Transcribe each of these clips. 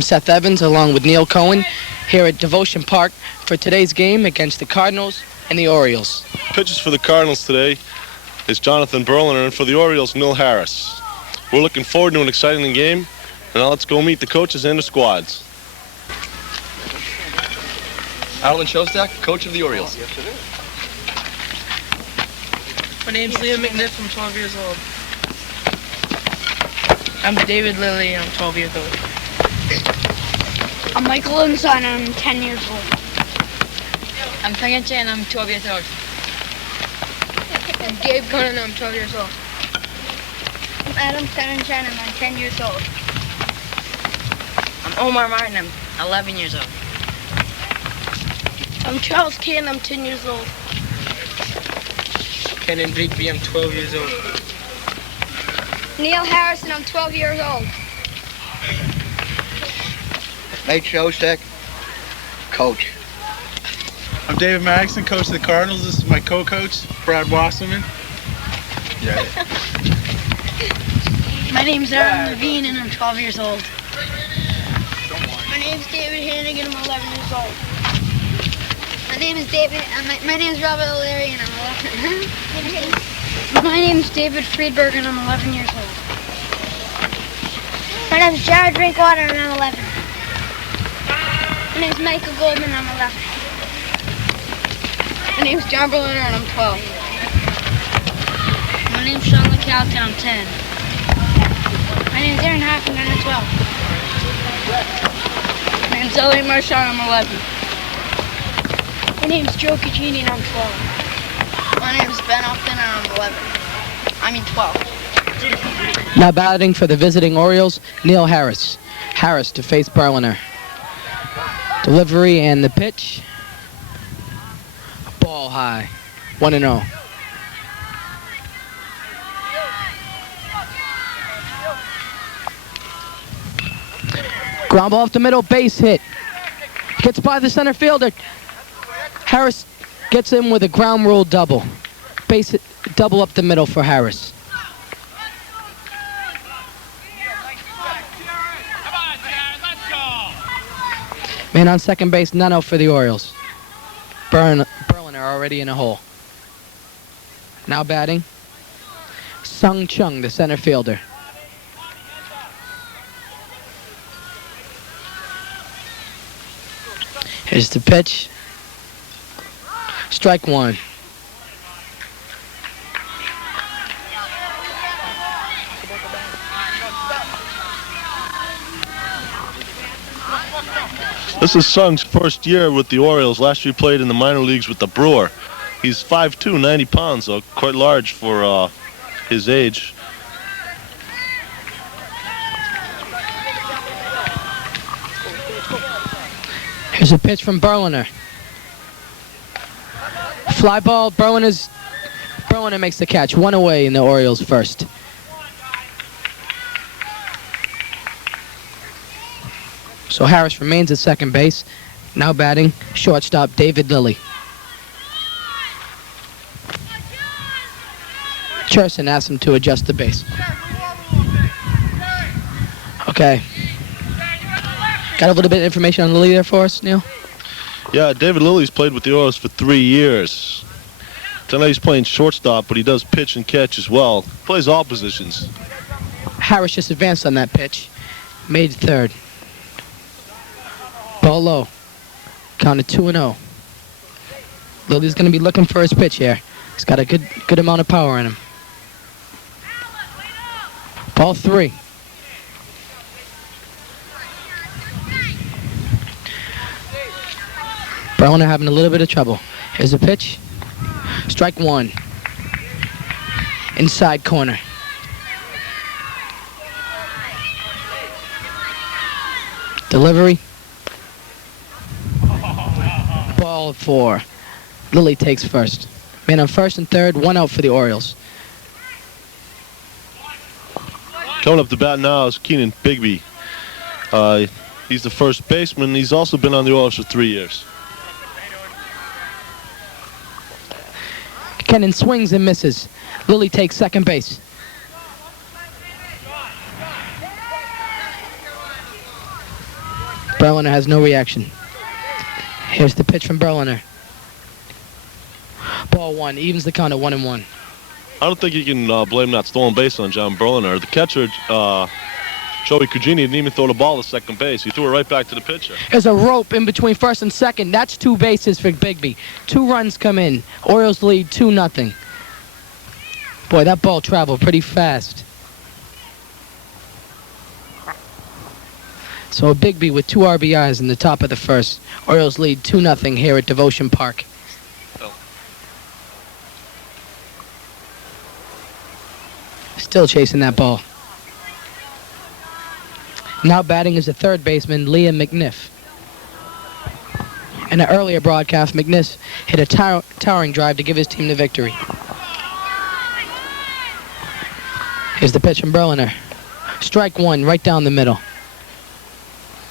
I'm Seth Evans along with Neil Cohen here at Devotion Park for today's game against the Cardinals and the Orioles. Pitches for the Cardinals today is Jonathan Berliner, and for the Orioles, Neil Harris. We're looking forward to an exciting game, and now let's go meet the coaches and the squads. Alan Shostak, coach of the Orioles. My name's Liam McNiff, I'm 12 years old. I'm David Lilly, I'm 12 years old. I'm Michael Ensign, I'm 10 years old. I'm Pengen Chen, I'm 12 years old. I'm Gabe Conan, I'm 12 years old. I'm Adam Chen, I'm 10 years old. I'm Omar Martin, I'm 11 years old. I'm Charles Kane, I'm 10 years old. Kenan Bigby, I'm 12 years old. Neil Harrison, I'm 12 years old. Nate Shostak, coach. I'm David Madison, coach of the Cardinals. This is my co-coach, Brad Wasserman. Yeah. My name's Aaron Levine, and I'm 12 years old. My name's David Hannigan, I'm 11 years old. My name is Robert O'Leary, and I'm 11. My name's David Friedberg, and I'm 11 years old. My name's Jared Drinkwater, and I'm 11. My name's Michael Goldman, I'm 11. My name's John Berliner, and I'm 12. My name's Sean LeCalta, I'm 10. My name's Aaron Hoffman, and I'm 12. My name's Elliot Marchand, I'm 11. My name's Joe Caccini, and I'm 12. My name's Ben Upton, and I'm 11. 12. Now batting for the visiting Orioles, Neil Harris. Harris to face Berliner. Delivery and the pitch. Ball high. 1-0. Ground ball off the middle, base hit. Gets by the center fielder. Harris gets in with a ground rule double. Base hit, double up the middle for Harris. Man on second base, none out for the Orioles. Berliner already in a hole. Now batting, Sung Chung, the center fielder. Here's the pitch. Strike one. This is Sung's first year with the Orioles. Last year he played in the minor leagues with the Brewer. He's 5'2", 90 pounds, so quite large for his age. Here's a pitch from Berliner. Fly ball, Berliner makes the catch. One away in the Orioles first. So Harris remains at second base. Now batting, shortstop David Lilly. Cherson asks him to adjust the base. Okay. Got a little bit of information on Lilly there for us, Neil? Yeah, David Lilly's played with the Orioles for 3 years. Tonight he's playing shortstop, but he does pitch and catch as well. Plays all positions. Harris just advanced on that pitch. Made third. Ball low. Counted 2-0. Lilly's going to be looking for his pitch here. He's got a good amount of power in him. Ball three. Berliner having a little bit of trouble. Here's a pitch. Strike one. Inside corner. Delivery. Ball four. Lilly takes first. Man on first and third, one out for the Orioles. Coming up to bat now is Kenan Bigby. He's the first baseman. He's also been on the Orioles for 3 years. Kenan swings and misses. Lilly takes second base. Berliner has no reaction. Here's the pitch from Berliner. Ball one, evens the count at 1-1. I don't think you can blame that stolen base on John Berliner. The catcher, Joey Cugini, didn't even throw the ball to second base. He threw it right back to the pitcher. There's a rope in between first and second. That's 2 bases for Bigby. 2 runs come in. Orioles lead 2-0. Boy, that ball traveled pretty fast. So Bigby with 2 RBIs in the top of the first. Orioles lead 2-0 here at Devotion Park. Still chasing that ball. Now batting is the third baseman, Liam McNiff. In an earlier broadcast, McNiff hit a towering drive to give his team the victory. Here's the pitch from Berliner. Strike one, right down the middle.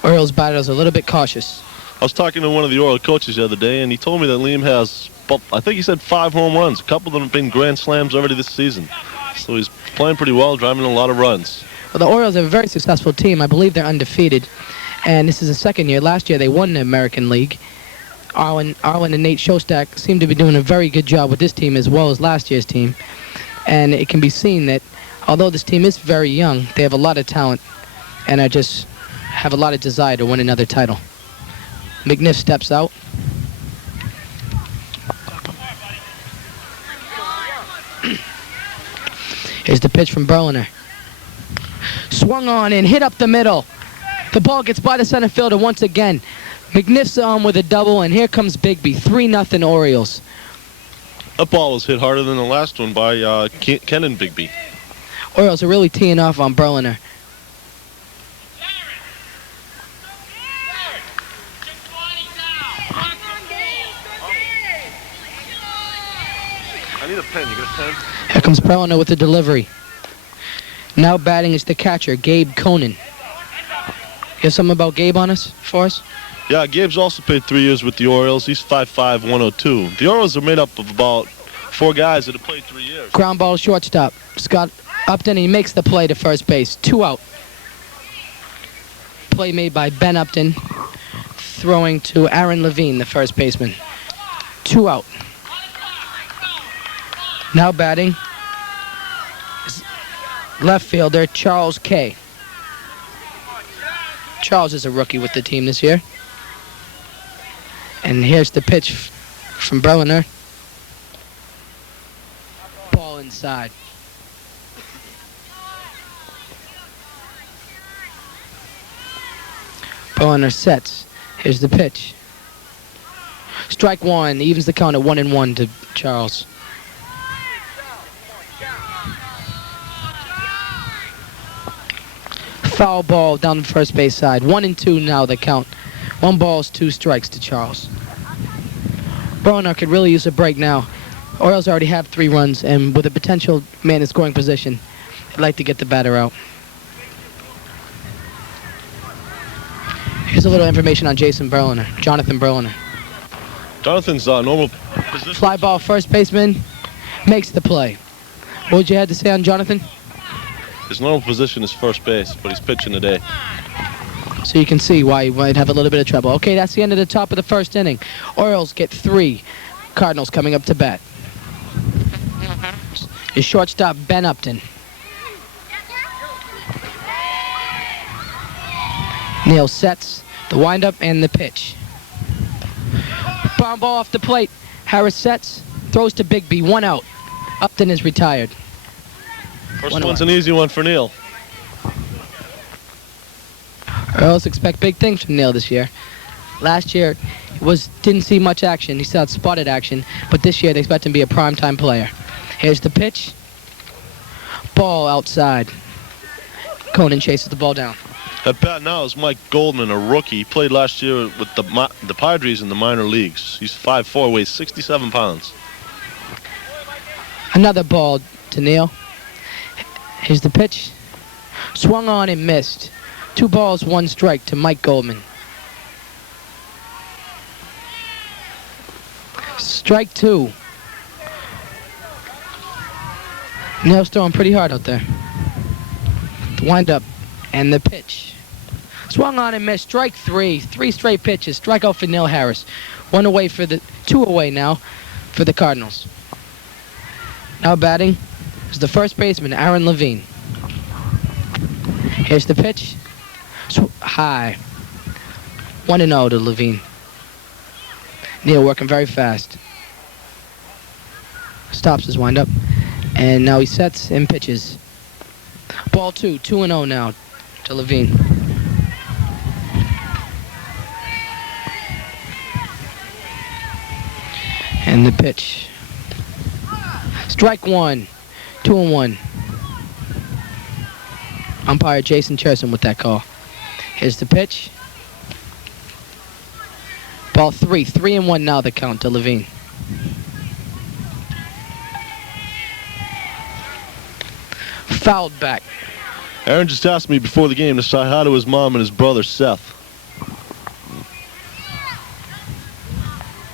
Orioles batter's a little bit cautious. I was talking to one of the Orioles coaches the other day, and he told me that Liam has, I think he said 5 home runs. A couple of them have been grand slams already this season. So he's playing pretty well, driving a lot of runs. Well, the Orioles have a very successful team. I believe they're undefeated. And this is the second year. Last year they won the American League. Arlen and Nate Shostak seem to be doing a very good job with this team as well as last year's team. And it can be seen that although this team is very young, they have a lot of talent and just have a lot of desire to win another title. McNiff steps out. Here's the pitch from Berliner. Swung on and hit up the middle. The ball gets by the center fielder once again. McNiff's on with a double, and here comes Bigby. 3-0 Orioles. That ball was hit harder than the last one by Kenan Bigby. Orioles are really teeing off on Berliner. I need a pen. You got a pen? Here comes Berliner with the delivery. Now batting is the catcher, Gabe Conan. You have something about Gabe for us? Yeah, Gabe's also played 3 years with the Orioles. He's 5'5", 102. The Orioles are made up of about 4 guys that have played 3 years. Ground ball shortstop. Scott Upton, he makes the play to first base. 2 out. Play made by Ben Upton, throwing to Aaron Levine, the first baseman. 2 out. Now batting is left fielder Charles Kay. Charles is a rookie with the team this year. And here's the pitch from Berliner. Ball inside. Berliner sets. Here's the pitch. Strike one, evens the count at 1-1 to Charles. Foul ball down the first base side. 1-2 now the count. 1 ball, 2 strikes to Charles. Berliner could really use a break now. Orioles already have 3 runs, and with a potential man in scoring position, they'd like to get the batter out. Here's a little information on Jonathan Berliner. Jonathan's normal position. Fly ball, first baseman makes the play. What would you have to say on Jonathan? His normal position is first base, but he's pitching today. So you can see why he might have a little bit of trouble. Okay, that's the end of the top of the first inning. Orioles get 3. Cardinals coming up to bat. Is shortstop Ben Upton. Neal sets the windup and the pitch. Bomb ball off the plate. Harris sets, throws to Bigby, 1 out. Upton is retired. First one's an easy one for Neal. Orioles expect big things from Neal this year. Last year, didn't see much action. He saw spotted action, but this year they expect him to be a primetime player. Here's the pitch. Ball outside. Conan chases the ball down. At bat now is Mike Goldman, a rookie. He played last year with the Padres in the minor leagues. He's 5'4", weighs 67 pounds. Another ball to Neal. Here's the pitch. Swung on and missed. 2 balls, 1 strike to Mike Goldman. Strike 2. Neal's throwing pretty hard out there. The windup and the pitch. Swung on and missed. Strike three. 3 straight pitches. Strikeout for Neil Harris. 2 away now for the Cardinals. Now batting is the first baseman, Aaron Levine. Here's the pitch. High. 1-0 to Levine. Neil working very fast. Stops his windup. And now he sets and pitches. Ball 2. 2-0 now to Levine. And the pitch. Strike 1. 2-1. Umpire Jason Cherson with that call. Here's the pitch. Ball 3. 3-1 now the count to Levine. Fouled back. Aaron just asked me before the game to say hi to his mom and his brother, Seth.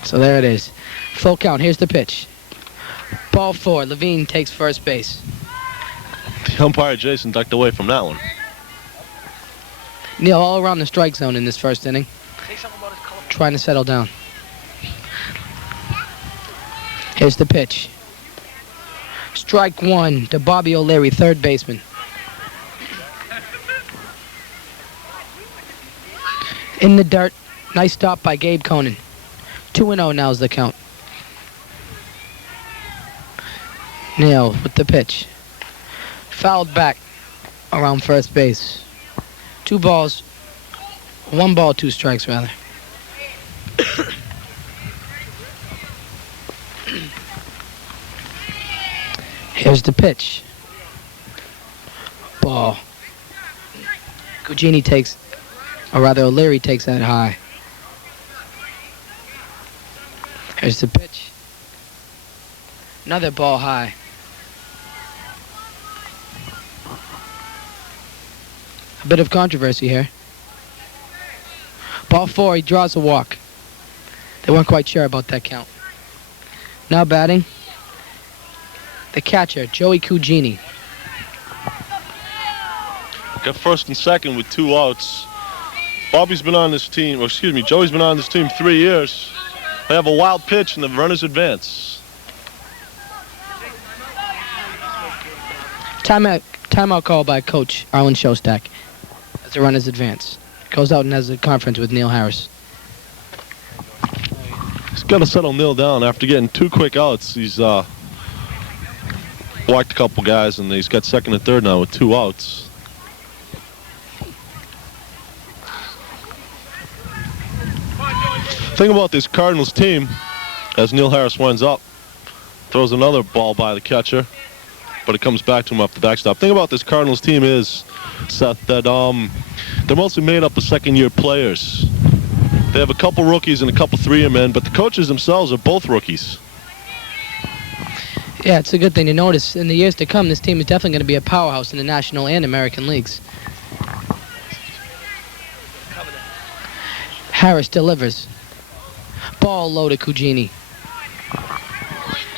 So there it is. Full count. Here's the pitch. Ball 4. Levine takes first base. The umpire, Jason, ducked away from that one. Neil all around the strike zone in this first inning. Trying to settle down. Here's the pitch. Strike 1 to Bobby O'Leary, third baseman. In the dirt. Nice stop by Gabe Conan. 2-0 now is the count. Neil with the pitch. Fouled back around first base. 2 balls. 1 ball, 2 strikes rather. Here's the pitch. Ball. Gugini takes, or rather O'Leary takes that high. Here's the pitch. Another ball high. A bit of controversy here. Ball 4, he draws a walk. They weren't quite sure about that count. Now batting, the catcher, Joey Cugini. Got first and second with 2 outs. Bobby's been on this team, or excuse me, Joey's been on this team 3 years. They have a wild pitch and the runners advance. Timeout call by Coach Arlen Shostak as the runners advance. Goes out and has a conference with Neil Harris. He's got to settle Neil down after getting 2 quick outs. He's walked a couple guys, and he's got second and third now with 2 outs. Thing about this Cardinals team, as Neil Harris winds up, throws another ball by the catcher, but it comes back to him off the backstop. Thing about this Cardinals team is, Seth, that they're mostly made up of second-year players. They have a couple rookies and a couple 3-year men, but the coaches themselves are both rookies. Yeah, it's a good thing to notice. In the years to come, this team is definitely going to be a powerhouse in the National and American leagues. Harris delivers. Ball low to Cugini.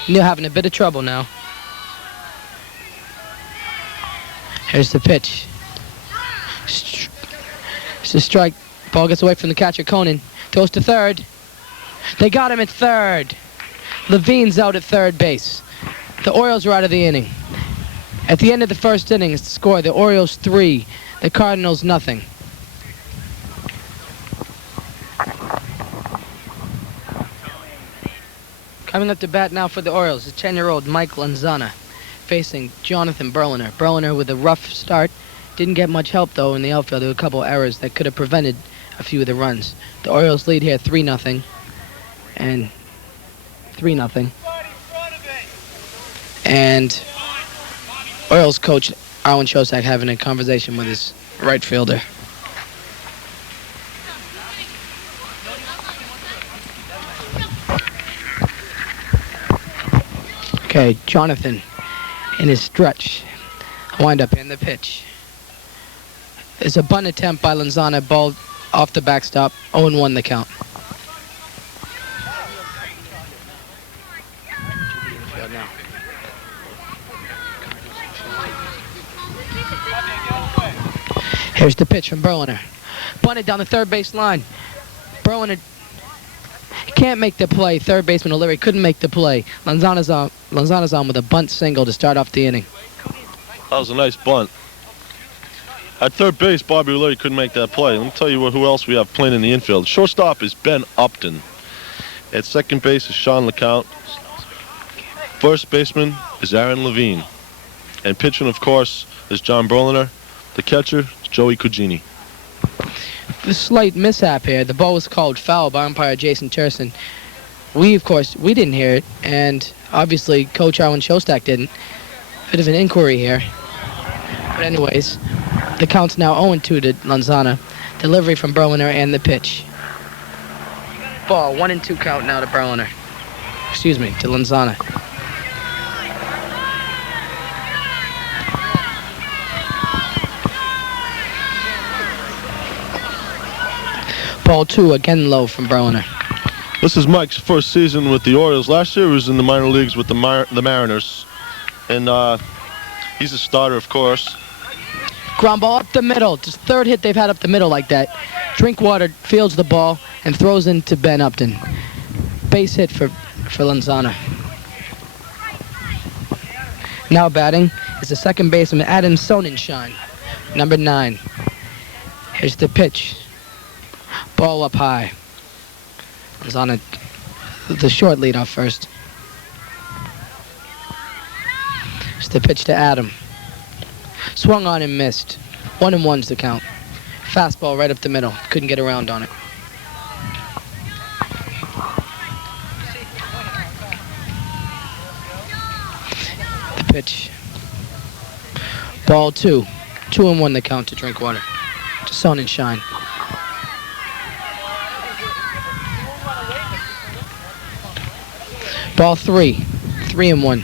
Neil having a bit of trouble now. Here's the pitch. It's a strike. Ball gets away from the catcher, Conan. Throws to third. They got him at third. Levine's out at third base. The Orioles are out of the inning. At the end of the first inning, it's the score. The Orioles 3, the Cardinals nothing. Coming up to bat now for the Orioles, the 10-year-old Mike Lanzana facing Jonathan Berliner. Berliner with a rough start. Didn't get much help, though, in the outfield. There were a couple errors that could have prevented a few of the runs. The Orioles lead here 3-0 and 3-0. And Orioles coach Arlen Shostak having a conversation with his right fielder. Okay, Jonathan in his stretch. Wind up in the pitch. There's a bunt attempt by Lanzana, ball off the backstop, 0-1 the count. Here's the pitch from Berliner. Bunted down the third base line. Berliner can't make the play. Third baseman O'Leary couldn't make the play. Lanzana's on with a bunt single to start off the inning. That was a nice bunt. At third base, Bobby O'Leary couldn't make that play. Let me tell you who else we have playing in the infield. Shortstop is Ben Upton. At second base is Sean LeCount. First baseman is Aaron Levine. And pitching, of course, is John Berliner. The catcher is Joey Cugini. A slight mishap here. The ball was called foul by umpire Jason Cherson. We didn't hear it, and obviously Coach Arlen Shostak didn't. Bit of an inquiry here. But anyways, the count's now 0-2 to Lanzana. Delivery from Berliner and the pitch. Ball, 1-2 count now to Berliner. Excuse me, to Lanzana. Ball 2, again low from Berliner. This is Mike's first season with the Orioles. Last year he was in the minor leagues with the Mariners. And he's a starter, of course. Ground ball up the middle. Just third hit they've had up the middle like that. Drinkwater fields the ball and throws into Ben Upton. Base hit for Lanzana. Now batting is the second baseman Adam Sonnenschein, number 9. Here's the pitch. Ball up high. Lanzana, the short lead off first. Here's the pitch to Adam. Swung on and missed. 1-1's the count. Fastball right up the middle. Couldn't get around on it. The pitch. Ball 2. 2-1 the count to Drinkwater. To Sonnenschein. Ball 3. 3-1.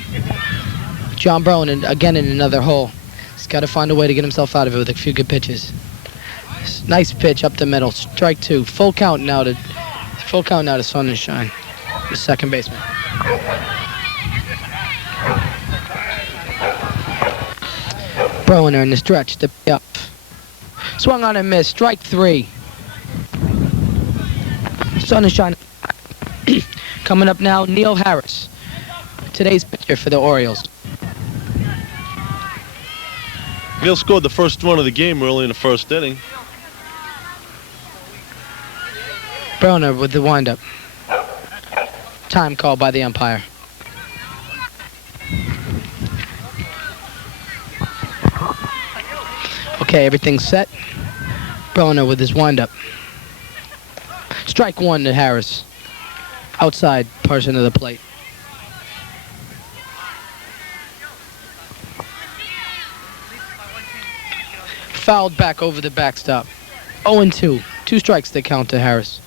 John Berlin again in another hole. He's got to find a way to get himself out of it with a few good pitches. Nice pitch up the middle. Strike 2. Full count now to Sonnenschein, the second baseman. Berliner in the stretch. The up. Swung on and missed. Strike 3. Sonnenschein. Coming up now, Neil Harris, today's pitcher for the Orioles. Neil scored the first run of the game early in the first inning. Berliner with the windup. Time called by the umpire. Okay, everything's set. Berliner with his windup. Strike 1 to Harris. Outside portion of the plate. Fouled back over the backstop. 0-2. 2 strikes to count to Harris.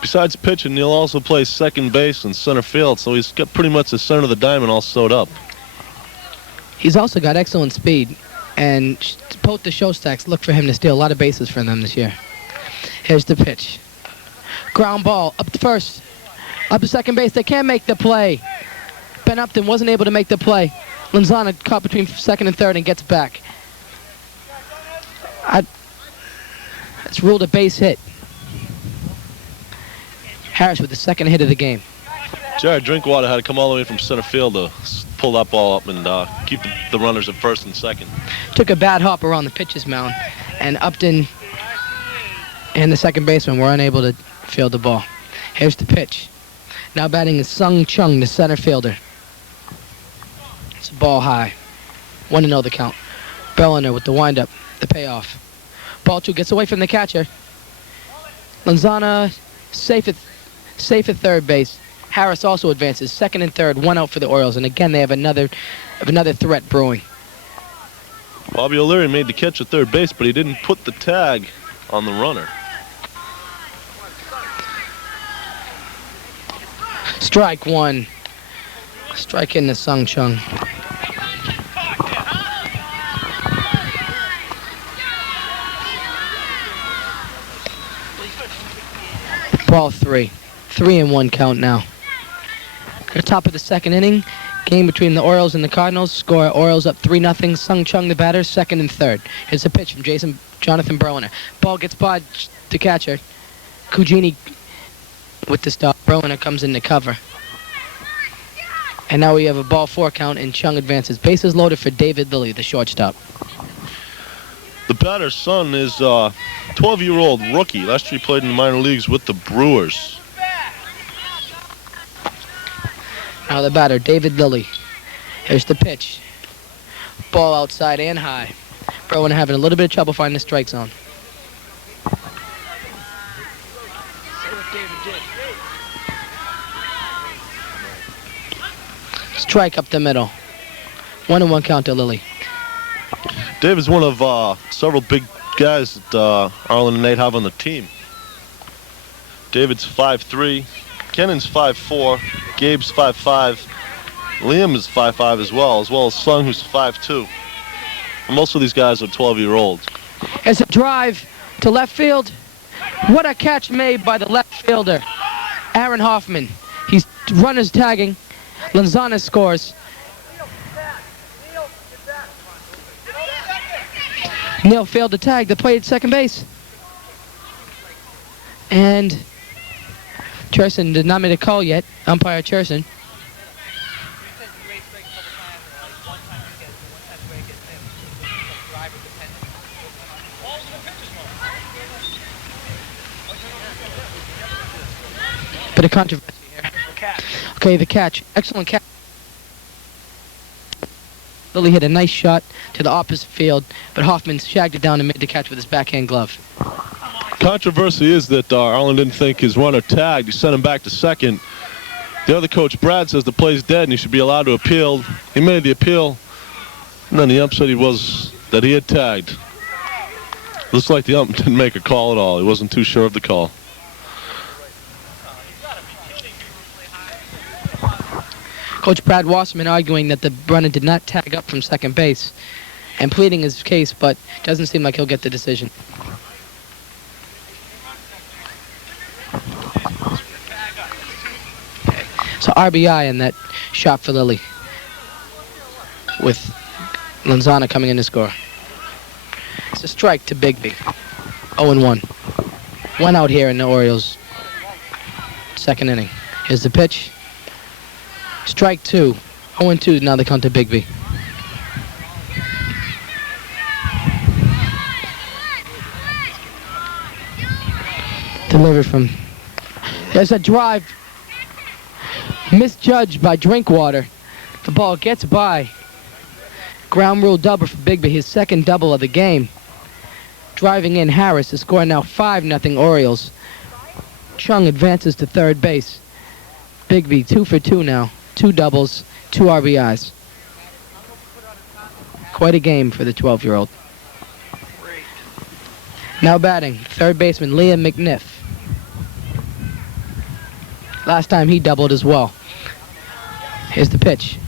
Besides pitching, Neil also plays second base and center field, so he's got pretty much the center of the diamond all sewed up. He's also got excellent speed, and both the Shostacks look for him to steal a lot of bases from them this year. Here's the pitch. Ground ball up to first. Up to second base. They can't make the play. Ben Upton wasn't able to make the play. Lanzana caught between second and third and gets back. It's ruled a base hit. Harris with the second hit of the game. Jared Drinkwater had to come all the way from center field to pull that ball up and keep the runners at first and second. Took a bad hop around the pitcher's mound, and Upton and the second baseman were unable to field the ball. Here's the pitch. Now batting is Sung Chung, the center fielder. It's a ball high. 1-0 the count. Berliner with the windup, the payoff. Ball 2 gets away from the catcher. Lanzana safe at third base. Harris also advances. Second and third, 1 out for the Orioles. And again, they have another threat brewing. Bobby O'Leary made the catch at third base, but he didn't put the tag on the runner. Strike 1. Strike in the Sung Chung. Ball 3. 3-1 count now. At the top of the second inning, Game between the Orioles and the Cardinals. Score Orioles up 3-0. Sung Chung the batter, second and third. Here's a pitch from Jonathan Berliner. Ball gets by the catcher. Cugini with the stop. Berliner comes in to cover. And now we have a ball 4 count and Chung advances. Bases loaded for David Lilly, the shortstop. The batter's son is a 12-year-old rookie. Last year he played in the minor leagues with the Brewers. Now the batter, David Lilly. Here's the pitch. Ball outside and high. Berliner having a little bit of trouble finding the strike zone. Strike up the middle. 1-1 count to Lilly. David's one of several big guys that Arlen and Nate have on the team. David's 5'3", Kennan's 5'4", Gabe's 5'5", Liam is 5'5" as well as Sung, who's 5'2". And most of these guys are 12-year-olds. It's a drive to left field. What a catch made by the left fielder, Aaron Hoffman. He's runners tagging. Lanzana scores. Neal failed to tag the play at second base. And Cherson did not make a call yet. Umpire Cherson. Bit of controversy here. Okay, the catch. Excellent catch. Lilly hit a nice shot to the opposite field, but Hoffman shagged it down and made the catch with his backhand glove. Controversy is that Arlen didn't think his runner tagged. He sent him back to second. The other coach, Brad, says the play's dead and he should be allowed to appeal. He made the appeal, and then the ump said that he had tagged. Looks like the ump didn't make a call at all. He wasn't too sure of the call. Coach Brad Wasserman arguing that the runner did not tag up from second base and pleading his case, but doesn't seem like he'll get the decision. So RBI in that shot for Lilly, with Lanzana coming in to score. It's a strike to Bigby. 0-1. One out here in the Orioles' second inning. Here's the pitch. Strike 2. 0-2 now they count to Bigby. Delivered from... There's a drive. Misjudged by Drinkwater. The ball gets by. Ground rule double for Bigby, his second double of the game. Driving in Harris, the score now 5-0 Orioles. Chung advances to third base. Bigby 2 for 2 now. 2 doubles, 2 RBIs. Quite a game for the 12-year-old. Now batting, third baseman Liam McNiff. Last time he doubled as well. Here's the pitch.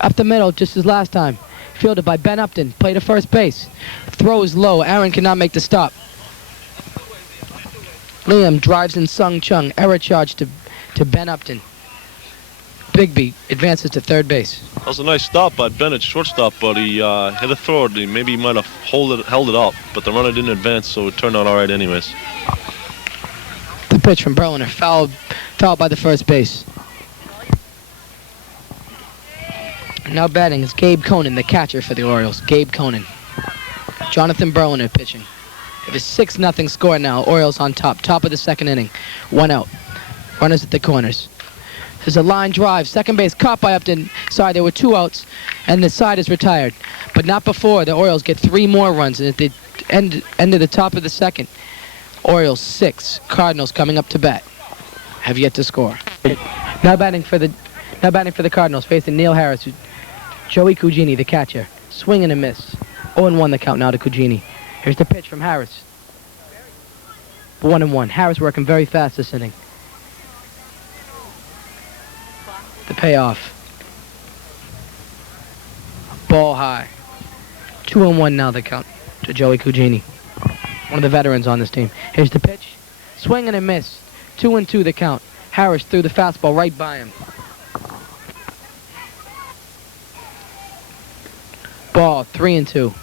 Up the middle, just as last time. Fielded by Ben Upton, play to first base. Throws low, Aaron cannot make the stop. Liam drives in Sung Chung, error charge to Ben Upton. Bigby advances to third base. That was a nice stop by Bennett, shortstop, but he hit a throw. Maybe he might have held it up, but the runner didn't advance, so it turned out all right anyways. The pitch from Berliner, fouled by the first base. Now batting is Gabe Conan, the catcher for the Orioles. Gabe Conan. Jonathan Berliner pitching. It is 6-0 score now. Orioles on top of the second inning. 1 out. Runners at the corners. There's a line drive, second base, caught by Upton. Sorry, there were 2 outs, and the side is retired. But not before the Orioles get 3 more runs, and at the end of the top of the second, Orioles 6, Cardinals coming up to bat. Have yet to score. Now batting for the Cardinals, facing Neil Harris, Joey Cugini, the catcher. Swing and a miss. 0-1 the count now to Cugini. Here's the pitch from Harris. 1-1. Harris working very fast this inning. The payoff. Ball high. 2-1 now the count to Joey Cugini. One of the veterans on this team. Here's the pitch. Swing and a miss. 2-2 the count. Harris threw the fastball right by him. Ball, 3-2.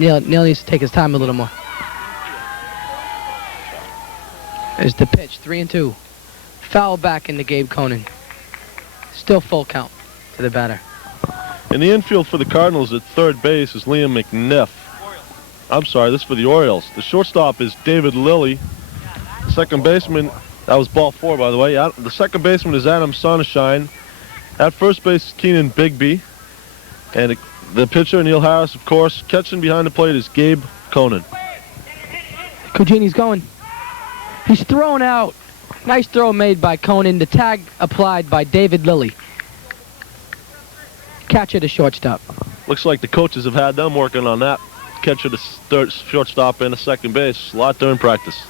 Neil needs to take his time a little more. There's the pitch, 3-2. Foul back into Gabe Conan. Still full count to the batter. In the infield for the Cardinals at third base is Liam McNiff. I'm sorry, this is for the Orioles. The shortstop is David Lilly. Second baseman, that was ball 4, by the way. The second baseman is Adam Sonnenschein. At first base is Keenan Bigby. And the pitcher, Neil Harris, of course. Catching behind the plate is Gabe Conan. Cugini's going. He's thrown out. Nice throw made by Conan. The tag applied by David Lilly. Catcher to shortstop. Looks like the coaches have had them working on that. Catcher to third, shortstop, and a second base. A lot during practice.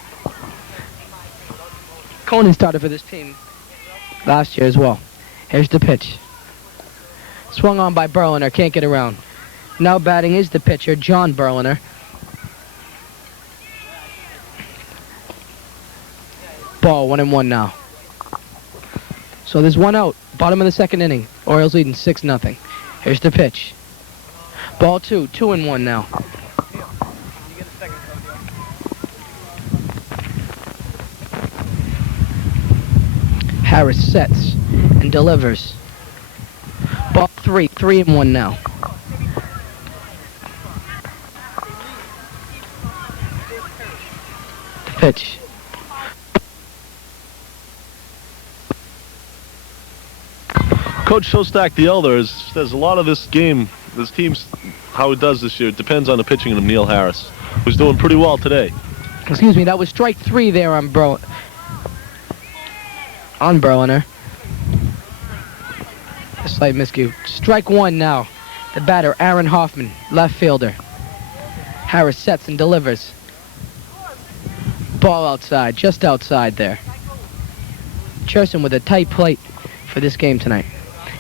Conan started for this team last year as well. Here's the pitch. Swung on by Berliner, can't get around. Now batting is the pitcher, John Berliner. Ball, 1-1 now. So there's one out, bottom of the second inning. Orioles leading 6-0. Here's the pitch. Ball 2, 2-1 now. Harris sets and delivers. Ball 3, 3-1 now. Pitch. Coach Shostak the Elder says a lot of this game, this team's how it does this year, depends on the pitching of Neil Harris, who's doing pretty well today. Excuse me, that was strike 3 there on Berliner. A slight miscue. Strike 1 now. The batter, Aaron Hoffman, left fielder. Harris sets and delivers. Ball outside, just outside there. Cherson with a tight plate for this game tonight.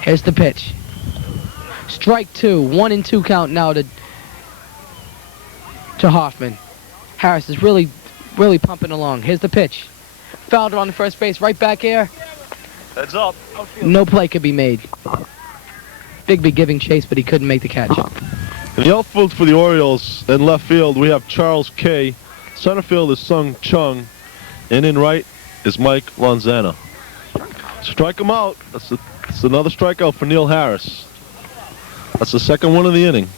Here's the pitch. Strike 2, 1-2 count now to Hoffman. Harris is really pumping along. Here's the pitch. Fouled on the first base, right back here. Heads up. No play could be made. Bigby giving chase, but he couldn't make the catch. In the outfield for the Orioles, in left field, we have Charles Kay. Center field is Sung Chung. And in right is Mike Lonzana. Strike him out. That's another strikeout for Neil Harris. That's the second one of the inning.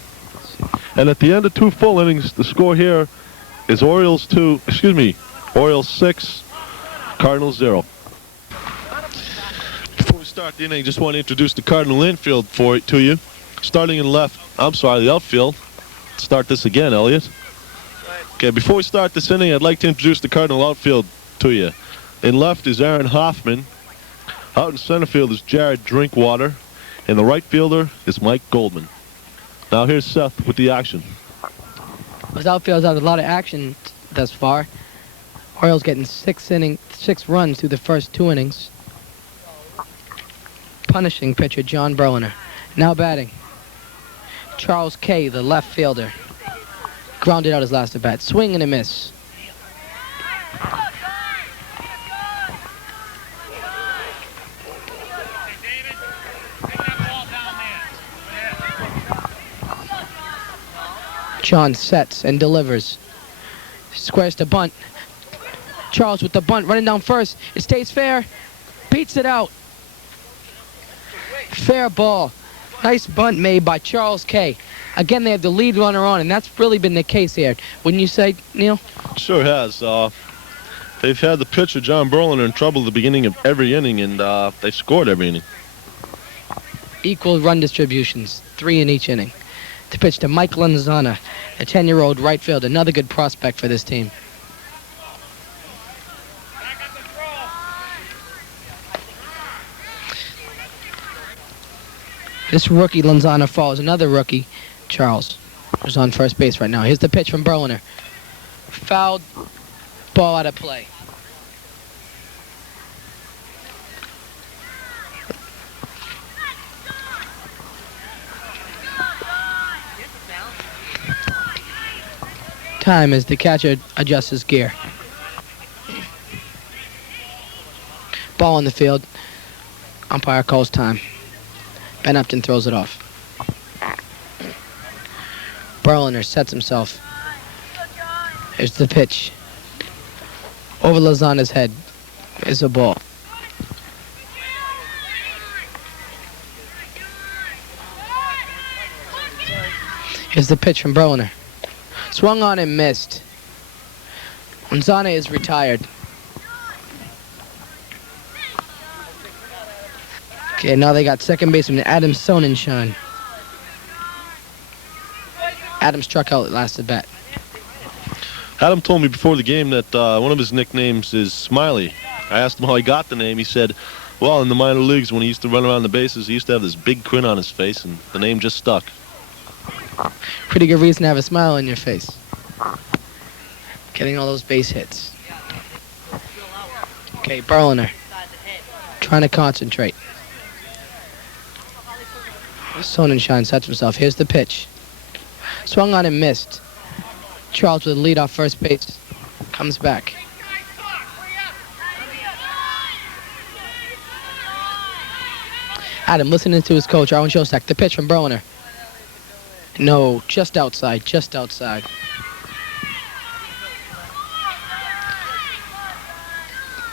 And at the end of 2 full innings, the score here is Orioles 6, Cardinals 0. Before we start the inning, just want to introduce the Cardinal infield to you. Starting in left, the outfield. Start this again, Elliot. Okay, before we start this inning, I'd like to introduce the Cardinal outfield to you. In left is Aaron Hoffman. Out in center field is Jared Drinkwater. And the right fielder is Mike Goldman. Now here's Seth with the action. Those outfield's had a lot of action thus far. Orioles getting 6 runs through the first 2 innings. Punishing pitcher John Berliner. Now batting, Charles Kay, the left fielder. Grounded out his last at bat. Swing and a miss. John sets and delivers. Squares to bunt. Charles with the bunt, running down first. It stays fair. Beats it out. Fair ball. Nice bunt made by Charles Kay. Again, they have the lead runner on, and that's really been the case here. Wouldn't you say, Neil? Sure has. They've had the pitcher, John Berliner, in trouble at the beginning of every inning, and they've scored every inning. Equal run distributions, 3 in each inning. To pitch to Mike Lanzana, a 10-year-old right fielder, another good prospect for this team. This rookie Lanzana follows another rookie, Charles, who's on first base right now. Here's the pitch from Berliner. Fouled, ball out of play. Time as the catcher adjusts his gear. Ball in the field. Umpire calls time. Ben Upton throws it off. Berliner sets himself. Here's the pitch. Over Lozana's head is a ball. Here's the pitch from Berliner. Swung on and missed. Lozana is retired. Okay, now they got second baseman Adam Sonnenschein. Adam struck out last at bat. Adam told me before the game that one of his nicknames is Smiley. I asked him how he got the name. He said, well, in the minor leagues, when he used to run around the bases, he used to have this big grin on his face, and the name just stuck. Pretty good reason to have a smile on your face. Getting all those base hits. Okay, Berliner. Trying to concentrate. Sonnenschein sets himself. Here's the pitch. Swung on and missed. Charles with the lead off first base. Comes back. Adam listening to his coach, Arlen Shostak. The pitch from Berliner. No, just outside, just outside.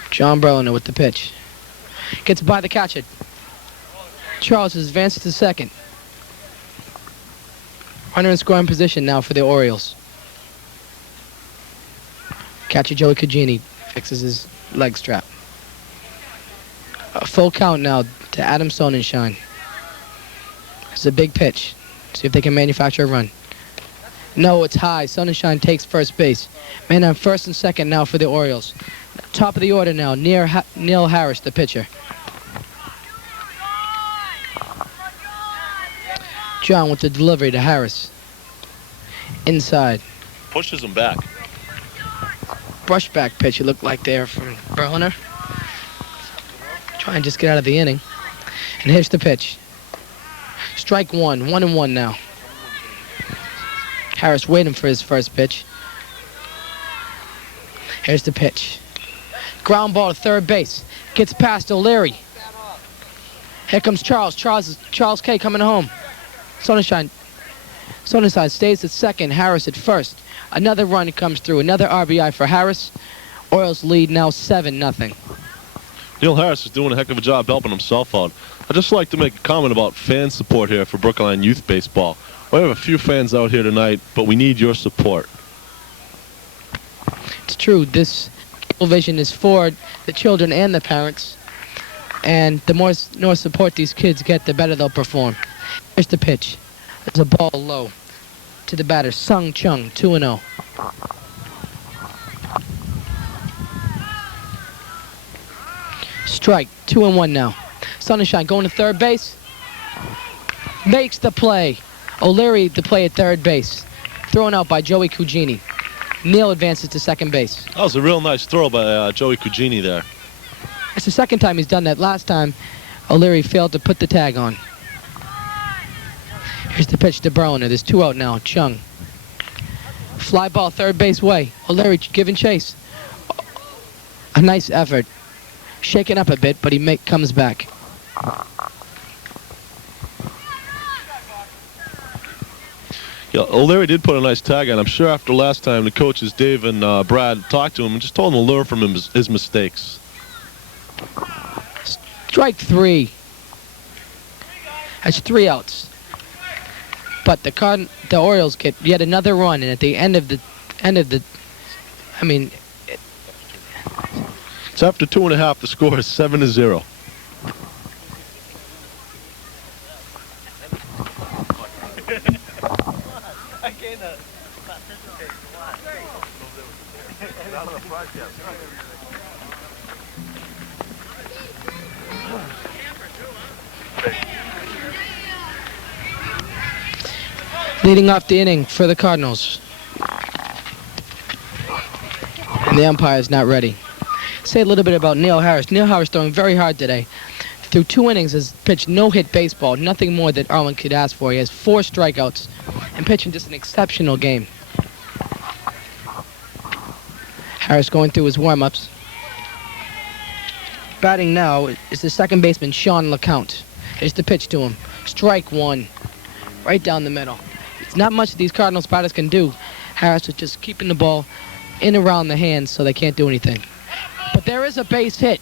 John Berliner with the pitch. Gets by the catcher. Charles has advanced to second. Runner in scoring position now for the Orioles. Catcher Joey Cugini fixes his leg strap. A full count now to Adam Sonnenschein. It's a big pitch. See if they can manufacture a run. No, it's high. Sonnenschein takes first base. Man on first and second now for the Orioles. Top of the order now, Neil Harris, the pitcher. John with the delivery to Harris. Inside. Pushes him back. Brushback pitch, it looked like there from Berliner. Try and just get out of the inning. And here's the pitch. Strike one, 1-1 now. Harris waiting for his first pitch. Here's the pitch. Ground ball to third base. Gets past O'Leary. Here comes Charles. Charles K coming home. Sonnenschein stays at second. Harris at first. Another run comes through. Another RBI for Harris. Orioles lead now 7-0. Neil Harris is doing a heck of a job helping himself out. I'd just like to make a comment about fan support here for Brookline Youth Baseball. We have a few fans out here tonight, but we need your support. It's true. This vision is for the children and the parents. And the more support these kids get, the better they'll perform. Here's the pitch. There's a ball low to the batter, Sung Chung, 2-0. Strike, 2-1 now. Sonnenschein going to third base. Makes the play. O'Leary the play at third base. Thrown out by Joey Cugini. Neil advances to second base. That was a real nice throw by Joey Cugini there. It's the second time he's done that. Last time, O'Leary failed to put the tag on. Here's the pitch to Berliner. There's 2 out now. Chung. Fly ball third base way. O'Leary giving chase. A nice effort. Shaken up a bit, but he comes back. Yeah, O'Leary did put a nice tag on. I'm sure after last time the coaches Dave and Brad talked to him and just told him to learn from his mistakes. Strike 3. That's 3 outs. But the Orioles get yet another run, and at the end of the, I mean, it's after 2.5. The score is 7-0. Leading off the inning for the Cardinals. And the umpire is not ready. Say a little bit about Neil Harris. Neil Harris throwing very hard today. Through 2 innings has pitched no-hit baseball, nothing more than Arlen could ask for. He has 4 strikeouts and pitching just an exceptional game. Harris going through his warm-ups. Batting now is the second baseman, Sean LeCount. Here's the pitch to him. Strike 1. Right down the middle. There's not much these Cardinals batters can do. Harris is just keeping the ball in around the hands so they can't do anything. But there is a base hit.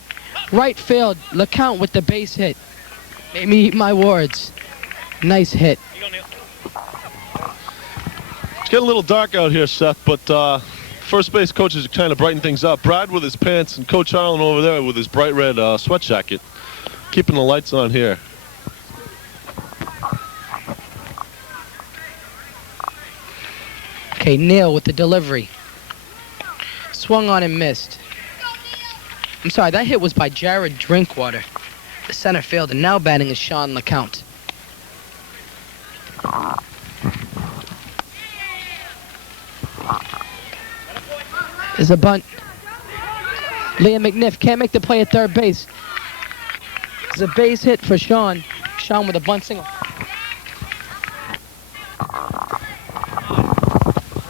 Right field, LeCount with the base hit. Made me eat my words. Nice hit. It's getting a little dark out here, Seth, but first base coaches are trying to brighten things up. Brad with his pants and Coach Harlan over there with his bright red sweat jacket. Keeping the lights on here. Okay, Neal with the delivery. Swung on and missed. I'm sorry, that hit was by Jared Drinkwater, the center fielder. Now batting is Sean LeCount. There's a bunt. Liam McNiff can't make the play at third base. There's a base hit for Sean. Sean with a bunt single.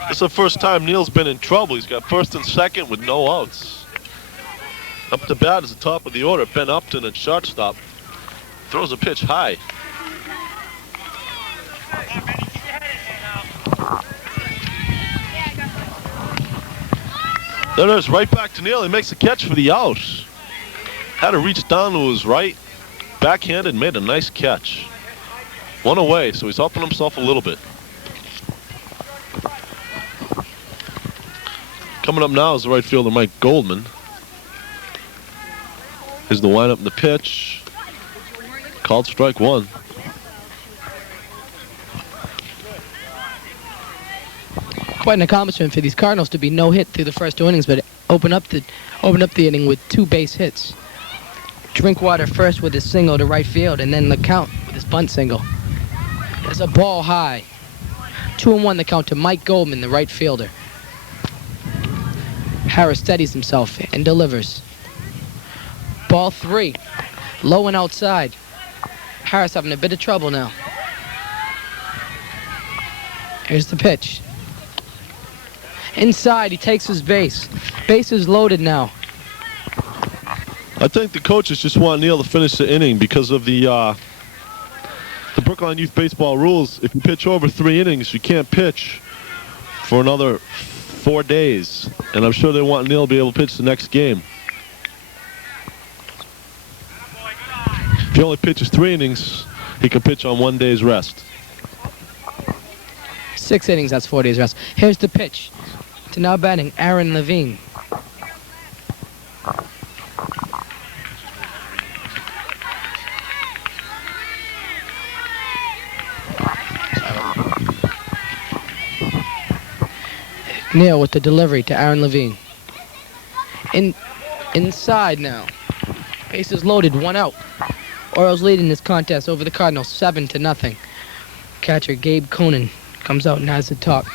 This is the first time Neal's been in trouble. He's got first and second with no outs. Up to bat is the top of the order. Ben Upton at shortstop. Throws a pitch high. There it is, right back to Neal. He makes a catch for the out. Had to reach down to his right. Backhanded, made a nice catch. One away, so he's helping himself a little bit. Coming up now is the right fielder, Mike Goldman. Here's the windup and the pitch. Called strike one. Quite an accomplishment for these Cardinals to be no hit through the first two innings, but open up the inning with two base hits. Drinkwater first with his single to right field, and then LeCount with his bunt single. There's a ball high. 2-1 the count to Mike Goldman, the right fielder. Harris steadies himself and delivers. Ball 3, low and outside. Harris having a bit of trouble now. Here's the pitch. Inside, he takes his base. Base is loaded now. I think the coaches just want Neal to finish the inning because of the Brookline Youth Baseball rules. If you pitch over 3 innings, you can't pitch for another 4 days. And I'm sure they want Neal to be able to pitch the next game. If he only pitches 3 innings, he can pitch on 1 day's rest. 6 innings, that's 4 days rest. Here's the pitch to now batting Aaron Levine. Neal with the delivery to Aaron Levine. Inside now. Bases loaded, 1 out. Orioles leading this contest over the Cardinals 7-0. Catcher Gabe Conan comes out and has the talk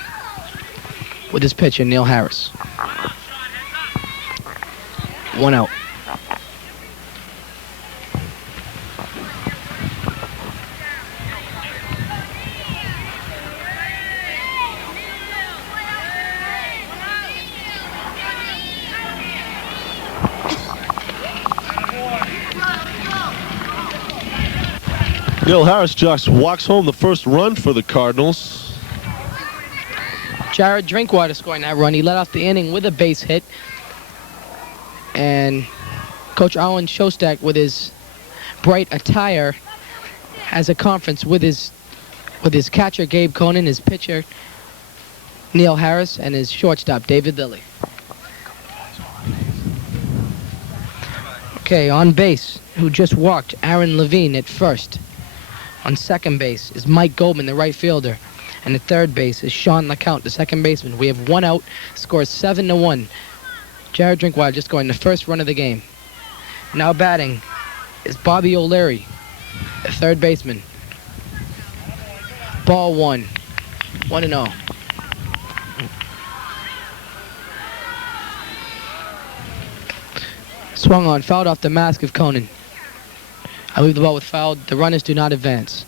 with his pitcher Neal Harris. 1 out. Neal Harris just walks home the first run for the Cardinals. Jared Drinkwater scoring that run. He led off the inning with a base hit. And Coach Alan Shostak, with his bright attire, has a conference with his catcher Gabe Conan, his pitcher Neal Harris, and his shortstop David Lilly. Okay, on base, who just walked, Aaron Levine at first. On second base is Mike Goldman, the right fielder. And at third base is Sean LeCount, the second baseman. We have 1 out, scores 7-1. Jared Drinkwater just scoring the first run of the game. Now batting is Bobby O'Leary, the third baseman. Ball 1, 1-0. Swung on, fouled off the mask of Conan. I leave the ball with foul. The runners do not advance.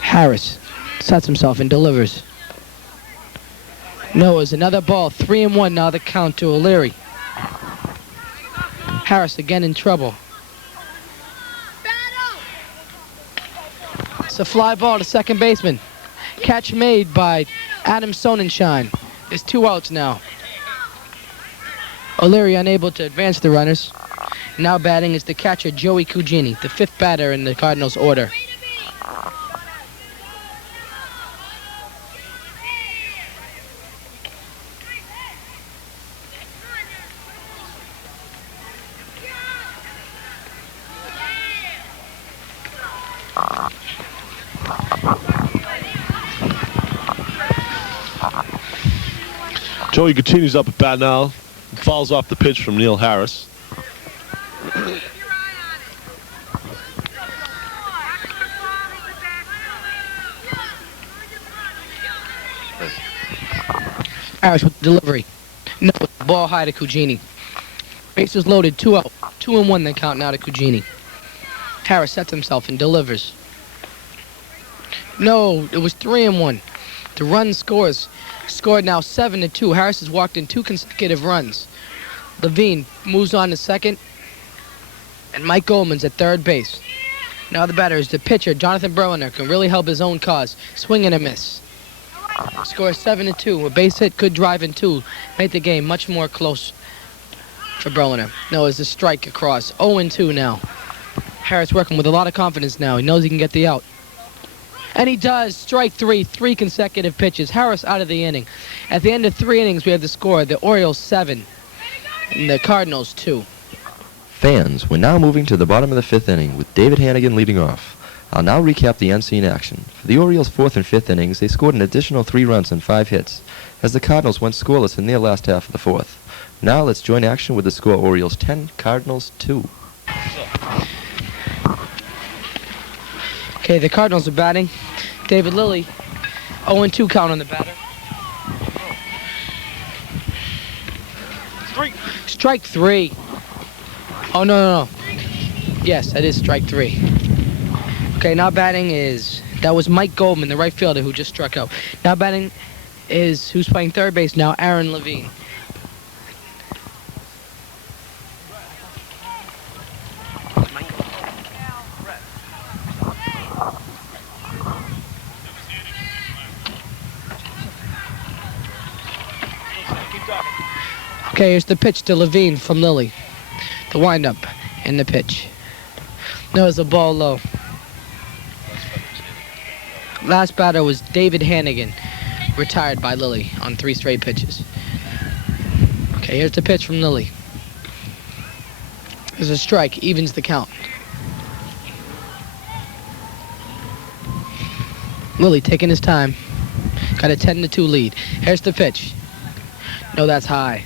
Harris sets himself and delivers. No, it's another ball. 3-1 now the count to O'Leary. Harris again in trouble. It's a fly ball to second baseman. Catch made by Adam Sonnenschein. There's 2 outs now. O'Leary unable to advance the runners. Now batting is the catcher Joey Cugini, the 5th batter in the Cardinals order. Joey continues up at bat now. Fouls off the pitch from Neil Harris. Harris with delivery. No, ball high to Cugini. Bases loaded, 2 out. 2-1 the count now to Cugini. Harris sets himself and delivers. No, it was 3-1. The run scores. Scored now 7-2. Harris has walked in 2 consecutive runs. Levine moves on to second. And Mike Goldman's at third base. Now the batter is the pitcher, Jonathan Berliner, can really help his own cause. Swing and a miss. Score 7-2. A base hit could drive in 2. Make the game much more close for Berliner. No, it's a strike across. 0-2 now. Harris working with a lot of confidence now. He knows he can get the out. And he does. Strike 3. 3 consecutive pitches. Harris out of the inning. At the end of 3 innings, we have the score. The Orioles 7 and the Cardinals 2. Fans, we're now moving to the bottom of the 5th inning with David Hannigan leading off. I'll now recap the unseen action. For the Orioles' 4th and 5th innings, they scored an additional 3 runs and 5 hits, as the Cardinals went scoreless in their last half of the 4th. Now let's join action with the score: Orioles 10, Cardinals 2. Okay, the Cardinals are batting. David Lilly, 0-2 count on the batter. Strike 3. Oh, no. Yes, that is strike 3. Okay, now batting is, that was Mike Goldman, the right fielder who just struck out. Now batting is, who's playing third base now, Aaron Levine. Okay, here's the pitch to Levine from Lilly. The windup and the pitch. No, it's a ball low. Last batter was David Hannigan, retired by Lilly on 3 straight pitches. Okay, here's the pitch from Lilly. There's a strike, evens the count. Lilly taking his time. Got a 10-2 lead. Here's the pitch. No, that's high.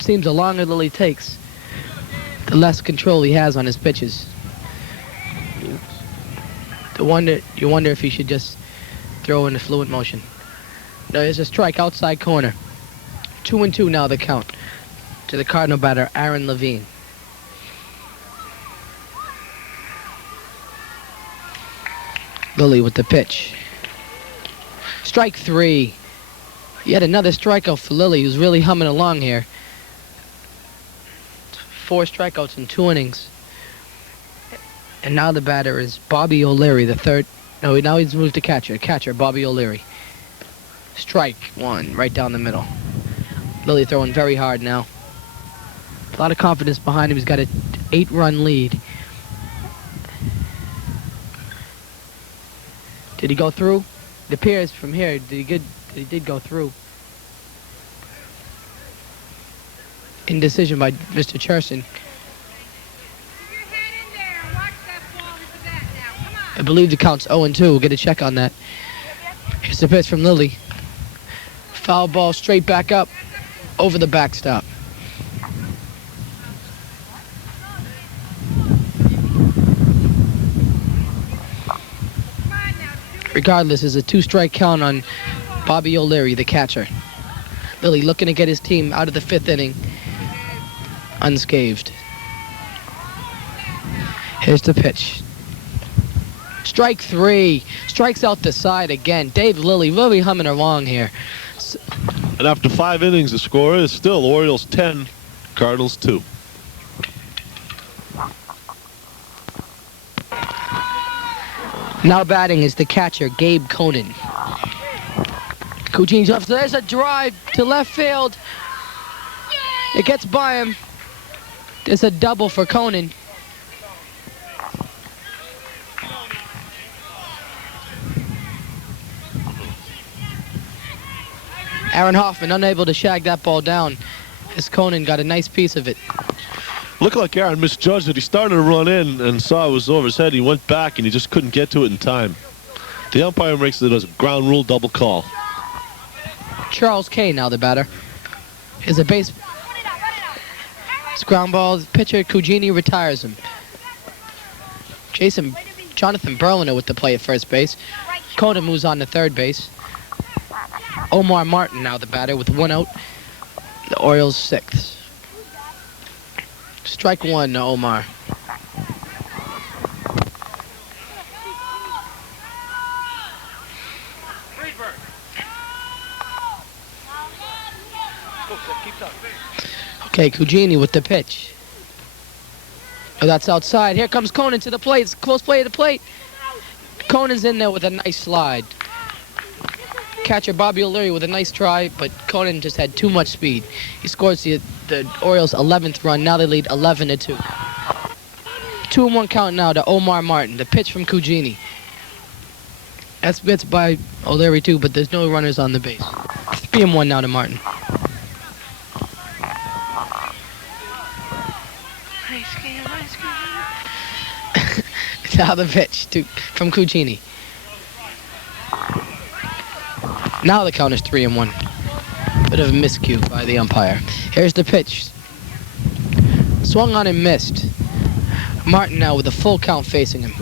Seems the longer Lilly takes, the less control he has on his pitches. You wonder if he should just throw in a fluid motion. No, there's a strike outside corner. 2-2 now the count to the Cardinal batter, Aaron Levine. Lilly with the pitch. Strike 3. Yet another strikeout for Lilly, who's really humming along here. 4 strikeouts in 2 innings. And now the batter is Bobby O'Leary, the third. No, now he's moved to catcher. Catcher, Bobby O'Leary. Strike 1, right down the middle. Lilly throwing very hard now. A lot of confidence behind him. He's got an 8-run lead. Did he go through? It appears from here he did go through. Indecision by Mr. Cherson. I believe the count's 0-2. We'll get a check on that. Here's the pitch from Lilly. Foul ball straight back up over the backstop. Regardless, it's a 2-strike count on Bobby O'Leary, the catcher. Lilly looking to get his team out of the 5th inning unscathed. Here's the pitch. Strike 3. Strikes out the side again. Dave Lilly really humming along here. And after 5 innings, the score is still Orioles 10, Cardinals 2. Now batting is the catcher, Gabe Conan. Cugini's left. There's a drive to left field. It gets by him. There's a double for Conan. Aaron Hoffman unable to shag that ball down as Conan got a nice piece of it. Looked like Aaron misjudged it. He started to run in and saw it was over his head. He went back and he just couldn't get to it in time. The umpire makes it as a ground rule double call. Charles Kay now the batter. Is a base. It's ground ball. Pitcher Cugini retires him. Jonathan Berliner with the play at first base. Conan moves on to third base. Omar Martin now the batter with 1 out. The Orioles 6th. Strike 1 to Omar. Okay, Cugini with the pitch. Oh, that's outside. Here comes Conan to the plate. It's a close play to the plate. Conan's in there with a nice slide. Catcher Bobby O'Leary with a nice try, but Conan just had too much speed. He scores the Orioles' 11th run. Now they lead 11-2. 2-1 count now to Omar Martin. The pitch from Cugini. That's bits by O'Leary too, but there's no runners on the base. 3-1 now to Martin. Now the pitch from Cugini. Now the count is 3-1. Bit of a miscue by the umpire. Here's the pitch. Swung on and missed. Martin now with a full count facing him.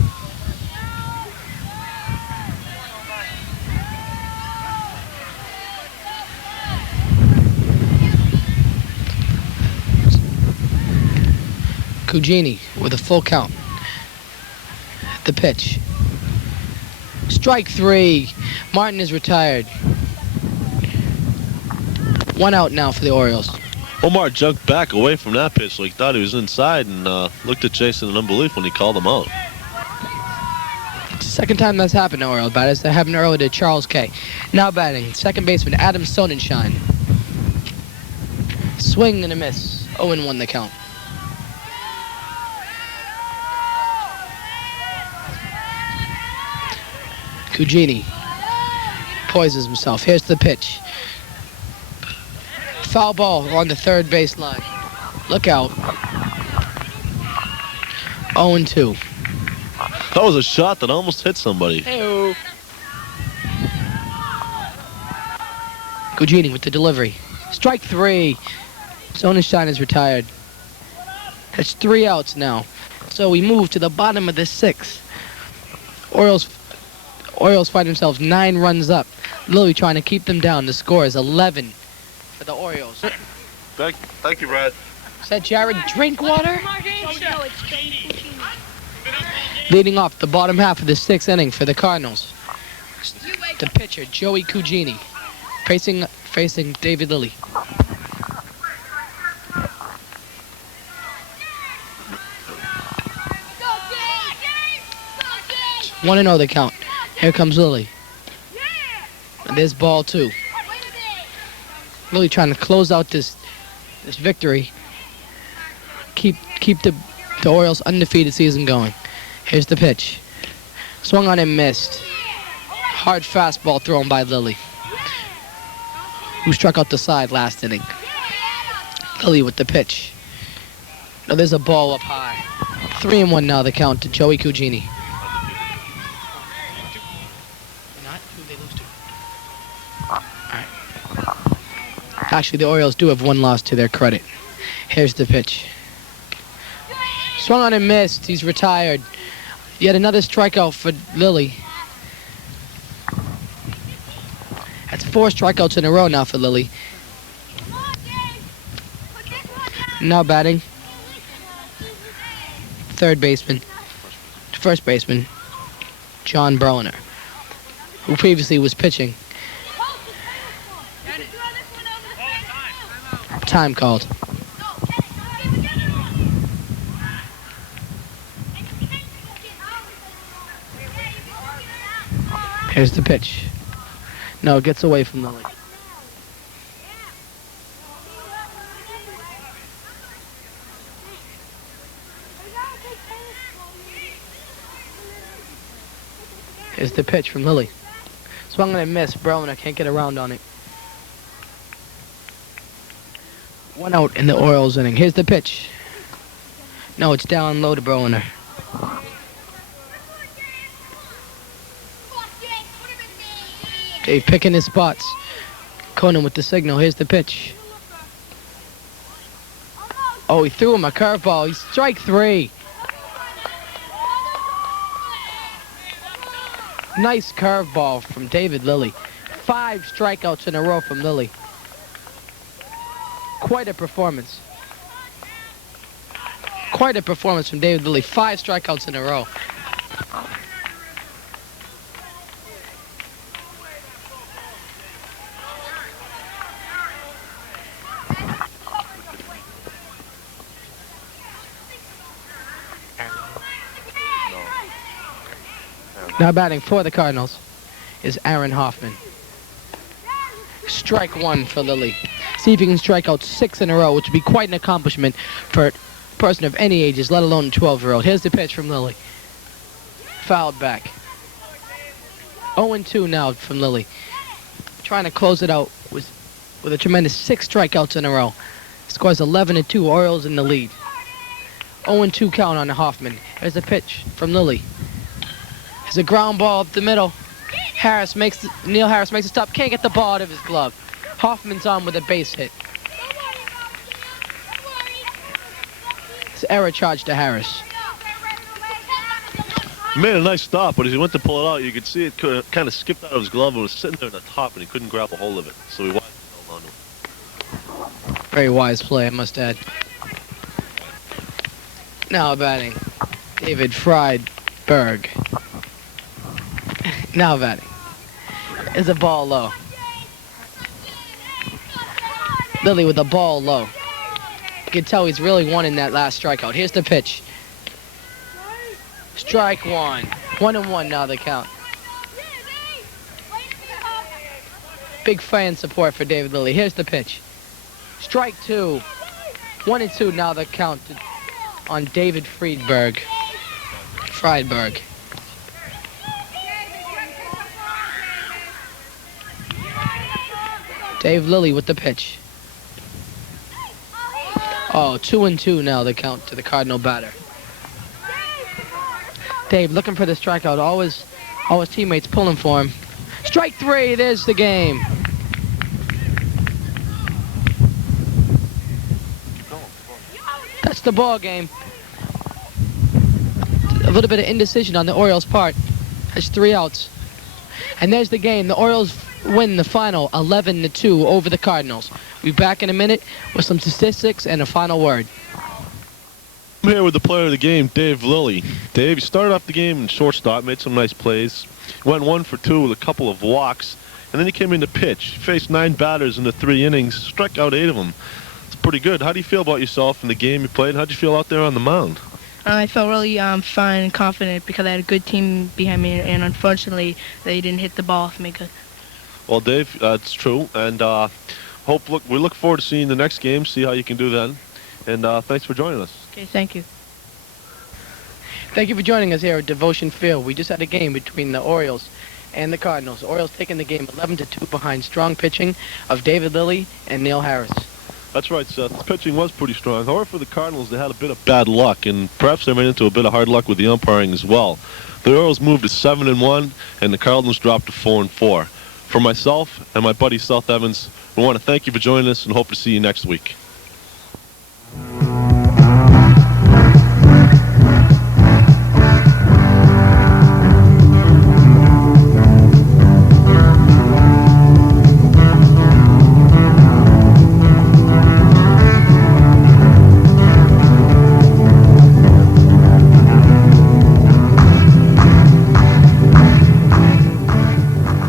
Cugini with a full count. The pitch. Strike 3. Martin is retired. 1 out now for the Orioles. Omar jumped back away from that pitch like he thought he was inside and looked at Jason in unbelief when he called him out. It's the second time that's happened to Orioles batters. That happened earlier to Charles Kay. Now batting, second baseman Adam Sonnenschein. Swing and a miss. 0-1 the count. Cugini poises himself. Here's the pitch. Foul ball on the third baseline. Look out. 0-2. That was a shot that almost hit somebody. Hey-o. Cugini with the delivery. Strike 3. Sonnenschein is retired. That's 3 outs now. So we move to the bottom of the 6th. Orioles find themselves 9 runs up. Lily trying to keep them down. The score is 11 for the Orioles. Thank you, Brad. Is that Jared Drinkwater? Leading off the bottom half of the 6th inning for the Cardinals. The pitcher, Joey Cugini, facing David Lilly. 1-0 the count. Here comes Lilly. And there's ball 2. Lilly trying to close out this victory. Keep the Orioles' undefeated season going. Here's the pitch. Swung on and missed. Hard fastball thrown by Lilly, who struck out the side last inning. Lilly with the pitch. Now there's a ball up high. 3-1 now the count to Joey Cugini. Actually, the Orioles do have 1 loss to their credit. Here's the pitch. Swung on and missed. He's retired. Yet another strikeout for Lilly. That's 4 strikeouts in a row now for Lilly. Now batting. First baseman, John Berliner, who previously was pitching. time called. Here's the pitch. No, it gets away from Lily. Here's the pitch from Lily. Swung and a miss. Broner can't get around on it. 1 out in the Orioles inning. Here's the pitch. No, it's down low to Broner. Dave picking his spots. Conan with the signal. Here's the pitch. Oh, he threw him a curveball. He's strike 3. Nice curveball from David Lilly. 5 strikeouts in a row from Lilly. Quite a performance. Quite a performance from David Lilly. 5 strikeouts in a row. Now batting for the Cardinals is Aaron Hoffman. Strike 1 for Lilly. See if he can strike out 6 in a row, which would be quite an accomplishment for a person of any ages, let alone a 12-year-old. Here's the pitch from Lilly. Fouled back. 0-2 now from Lilly. Trying to close it out with a tremendous 6 strikeouts in a row. Scores 11-2, Orioles in the lead. 0-2 count on Hoffman. Here's the pitch from Lilly. There's a ground ball up the middle. Neil Harris makes a stop. Can't get the ball out of his glove. Hoffman's on with a base hit. It's error charge to Harris. He made a nice stop, but as he went to pull it out, you could see it kind of skipped out of his glove and was sitting there on the top, and he couldn't grab a hold of it. So he wisely held on to it. Very wise play, I must add. Now batting, David Friedberg. Now batting is a ball low. Lilly with a ball low. You can tell he's really wanting that last strikeout. Here's the pitch. Strike 1. 1-1 now the count. Big fan support for David Lilly. Here's the pitch. Strike 2. 1-2 now the count on David Friedberg. Dave Lilly with the pitch. Oh, 2-2 now the count to the Cardinal batter. Dave looking for the strikeout. All his teammates pulling for him. Strike 3, there's the game. That's the ball game. A little bit of indecision on the Orioles' part. There's 3 outs. And there's the game. The Orioles win the final 11-2 over the Cardinals. We'll be back in a minute with some statistics and a final word. I'm here with the player of the game, Dave Lilly. Dave, you started off the game in shortstop, made some nice plays. Went 1 for 2 with a couple of walks, and then he came in to pitch. Faced 9 batters in the 3 innings, struck out 8 of them. It's pretty good. How do you feel about yourself in the game you played? How'd you feel out there on the mound? I felt really fine and confident because I had a good team behind me, and unfortunately, they didn't hit the ball for me good. Well, Dave, it's true, and we look forward to seeing the next game, see how you can do then, and thanks for joining us. Okay, thank you. Thank you for joining us here at Devotion Field. We just had a game between the Orioles and the Cardinals. The Orioles taking the game 11-2 behind strong pitching of David Lilly and Neil Harris. That's right, Seth. The pitching was pretty strong. However, for the Cardinals, they had a bit of bad luck, and perhaps they ran into a bit of hard luck with the umpiring as well. The Orioles moved to 7-1, and the Cardinals dropped to 4-4. For myself and my buddy Seth Evans, we want to thank you for joining us and hope to see you next week.